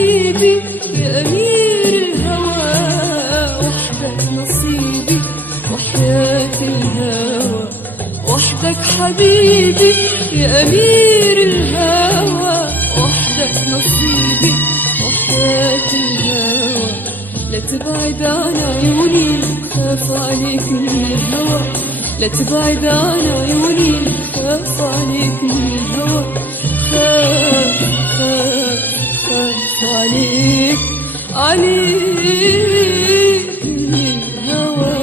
حبيبي يا أمير الهوى، وحدك نصيبي وحياة الهوى، وحدك حبيبي يا أمير الهوى، وحدك نصيبي وحياة الهوى. لا تبعد عن عيوني خاف عليك من الهوى، لا تبعد عن عيوني خاف عليك من الهوى، خاف خاف خاف عليك عليك من الهوى.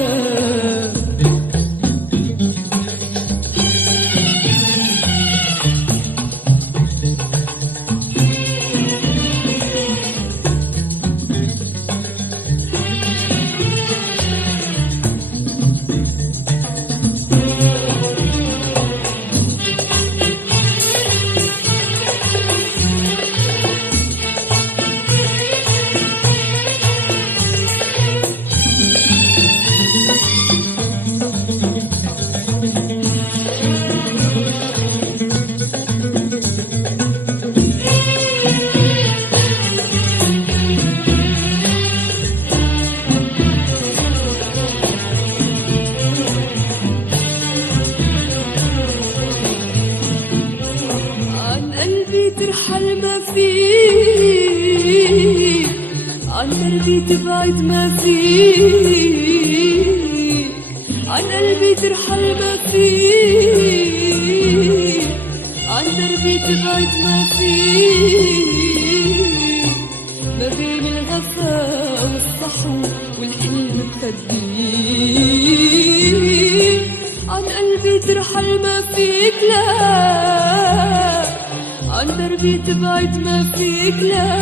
ترحل ما فيه، عن دربي تبعد ما فيه، عن قلبي ترحل ما فيه، عن دربي تبعد ما فيه، ما بين الغفا والصحو والحلم بخديه، عن قلبي ترحل ما فيك لا، عن دربي تبعد ما فيك لا،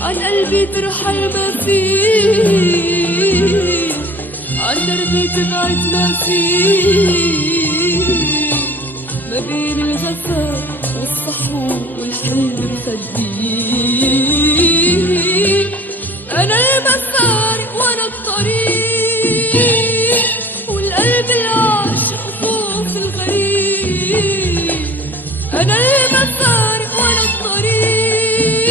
عن قلبي ترحل ما فيك، عن دربي تبعد ما فيك، ما بين الغفا والصحو والحلم بخديه. أنا المسار وأنا الطريق، والقلب العاشق خوف الغريب. أنا المسار وأنا الطريق،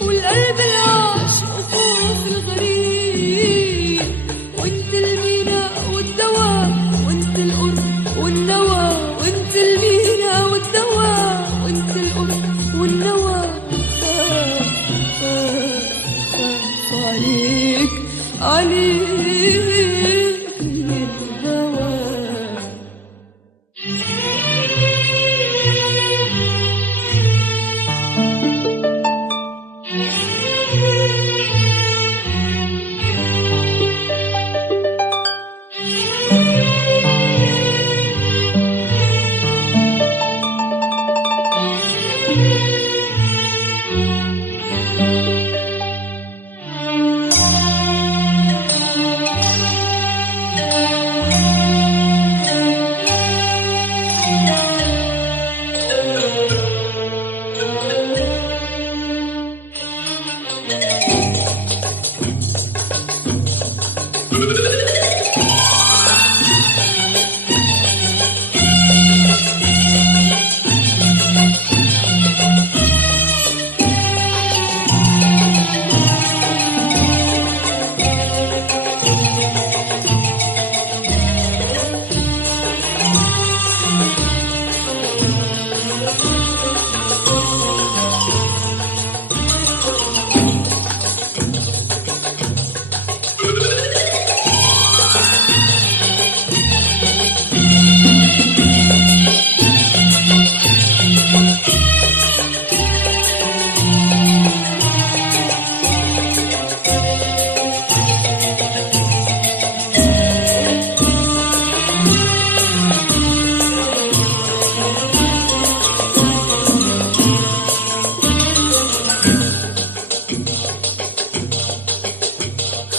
والقلب العاشق خوف الغريب. وانت المينا والدواء، وانت القرب والنوى، وانت المينا والدواء، وانت القرب والنوى. خاف خاف خاف عليك عليك من الهوى.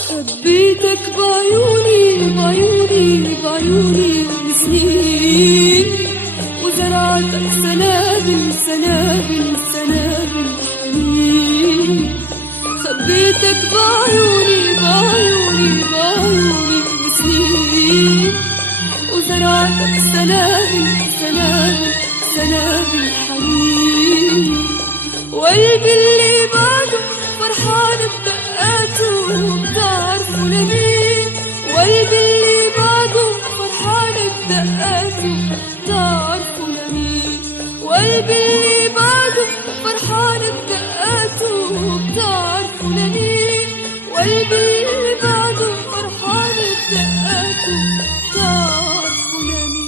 خبيتك بعيوني بعيوني بعيوني سنين، وزرعتك سنابل سنابل سنابل حنين. خبيتك بعيوني بعيوني بعيوني سنين، وزرعتك سنابل سنابل سنابل حنين. وقلبي اللي بعده فرحان بدقاته بتعرفوا لمين. وقلبي اللي بعده فرحان بدقاته بتعرفوا لمين. وقلبي اللي بعده فرحان بدقاته بتعرفوا لمين. وقلبي اللي بعده فرحان بدقاته بتعرفوا لمين.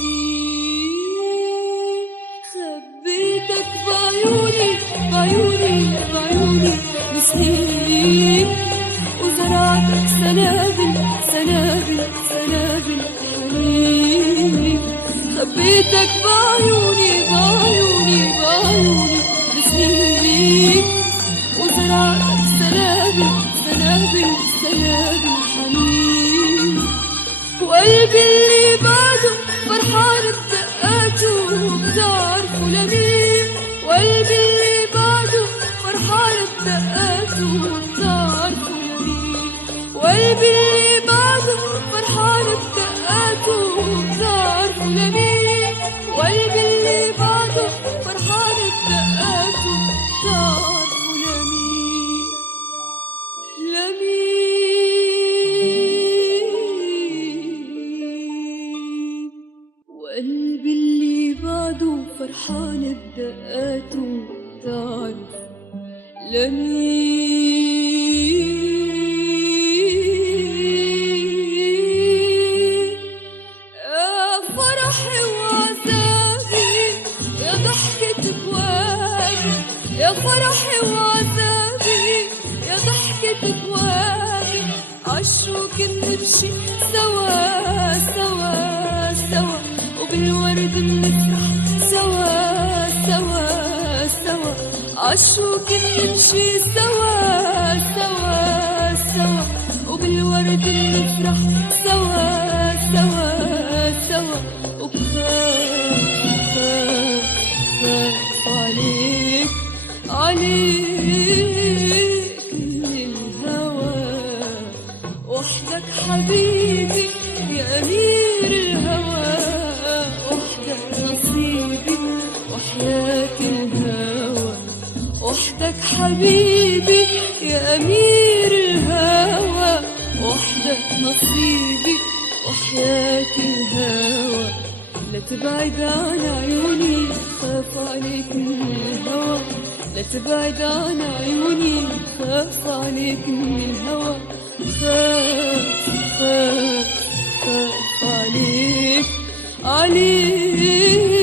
خبيتك بعيوني بعيوني بعيوني لسنين، وزرعتك سنابل سنابل سنابل حنين. خبيتك بعيوني بعيوني بعيوني لسنين، وزرعتك سنابل سنابل سنابل حنين. وقلبي اللي بعده فرحان بدقاته بتعرفوا لمين. وقلبي اللي بعده فرحان بدقاته بتعرفوا لمين. وقلبي اللي بعده فرحان بدقاته بتعرفوا لمين. وقلبي اللي بعده فرحان بدقاته بتعرفوا لمين. لمين. وقلبي اللي بعده فرحان بدقاته بتعرف لمين. يا فرحي وعذابي يا ضحكة بوابي. يا فرحي وعذابي يا ضحكة بوابي. عالشوق بنمشي سوا سوا سوا، وبالورد بنفرح سوا سوا سوا. عالشوق بنمشي سوا سوا سوا، وبالورد بنفرح سوا سوا سوا. وبخاف خاف عليك عليك من الهوى وحدك حبيبي يا أمير الهوى. وحدك نصيبي وحياة الهوى. وحدك حبيبي يا أمير الهوى. وحدك نصيبي وحياة الهوى. لا تبعد عن عيوني خاف عليك من الهوى. لا تبعد عن عيوني خاف عليك من الهوى. خاف خاف خاف عليك عليك